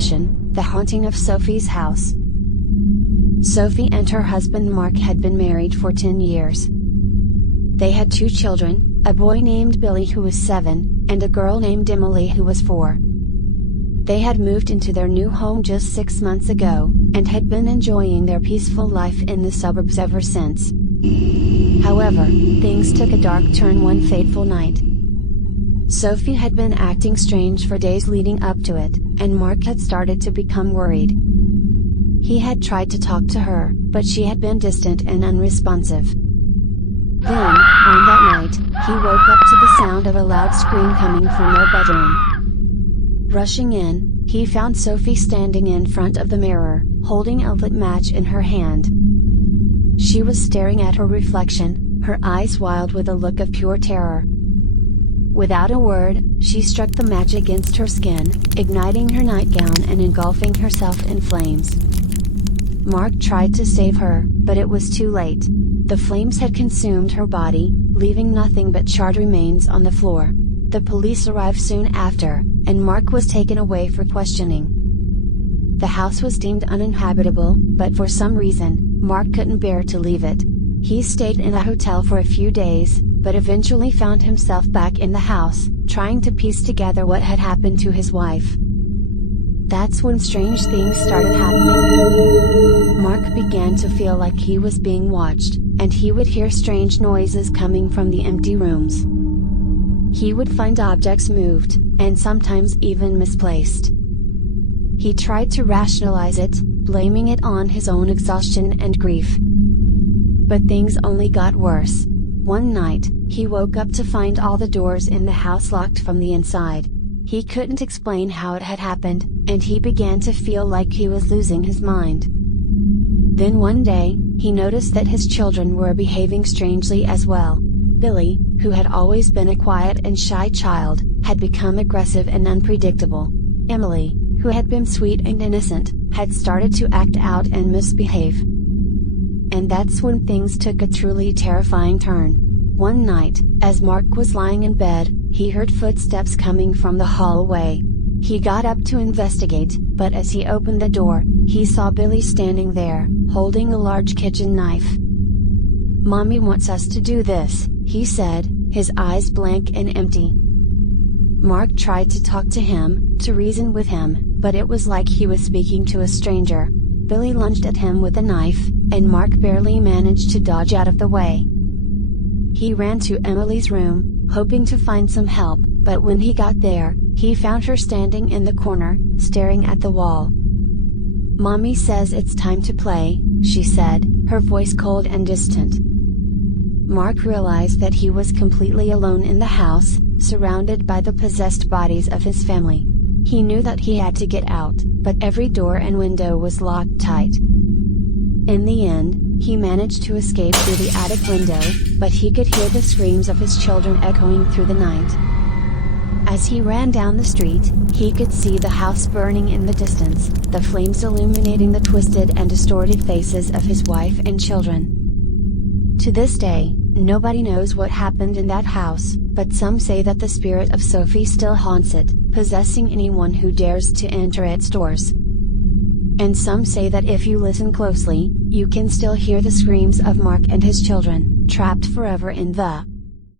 Possession: The Haunting of Sophie's House. Sophie and her husband Mark had been married for 10 years. They had 2 children, a boy named Billy who was 7, and a girl named Emily who was 4. They had moved into their new home just 6 months ago, and had been enjoying their peaceful life in the suburbs ever since. However, things took a dark turn one fateful night. Sophie had been acting strange for days leading up to it, and Mark had started to become worried. He had tried to talk to her, but she had been distant and unresponsive. Then, on that night, he woke up to the sound of a loud scream coming from their bedroom. Rushing in, he found Sophie standing in front of the mirror, holding a lit match in her hand. She was staring at her reflection, her eyes wild with a look of pure terror. Without a word, she struck the match against her skin, igniting her nightgown and engulfing herself in flames. Mark tried to save her, but it was too late. The flames had consumed her body, leaving nothing but charred remains on the floor. The police arrived soon after, and Mark was taken away for questioning. The house was deemed uninhabitable, but for some reason, Mark couldn't bear to leave it. He stayed in a hotel for a few days, but eventually found himself back in the house, trying to piece together what had happened to his wife. That's when strange things started happening. Mark began to feel like he was being watched, and he would hear strange noises coming from the empty rooms. He would find objects moved, and sometimes even misplaced. He tried to rationalize it, blaming it on his own exhaustion and grief. But things only got worse. One night, he woke up to find all the doors in the house locked from the inside. He couldn't explain how it had happened, and he began to feel like he was losing his mind. Then one day, he noticed that his children were behaving strangely as well. Billy, who had always been a quiet and shy child, had become aggressive and unpredictable. Emily, who had been sweet and innocent, had started to act out and misbehave. And that's when things took a truly terrifying turn. One night, as Mark was lying in bed, he heard footsteps coming from the hallway. He got up to investigate, but as he opened the door, he saw Billy standing there, holding a large kitchen knife. "Mommy wants us to do this," he said, his eyes blank and empty. Mark tried to talk to him, to reason with him, but it was like he was speaking to a stranger. Billy lunged at him with a knife, and Mark barely managed to dodge out of the way. He ran to Emily's room, hoping to find some help, but when he got there, he found her standing in the corner, staring at the wall. "Mommy says it's time to play," she said, her voice cold and distant. Mark realized that he was completely alone in the house, surrounded by the possessed bodies of his family. He knew that he had to get out, but every door and window was locked tight. In the end, he managed to escape through the attic window, but he could hear the screams of his children echoing through the night. As he ran down the street, he could see the house burning in the distance, the flames illuminating the twisted and distorted faces of his wife and children. To this day, nobody knows what happened in that house, but some say that the spirit of Sophie still haunts it, possessing anyone who dares to enter its doors. And some say that if you listen closely, you can still hear the screams of Mark and his children, trapped forever in the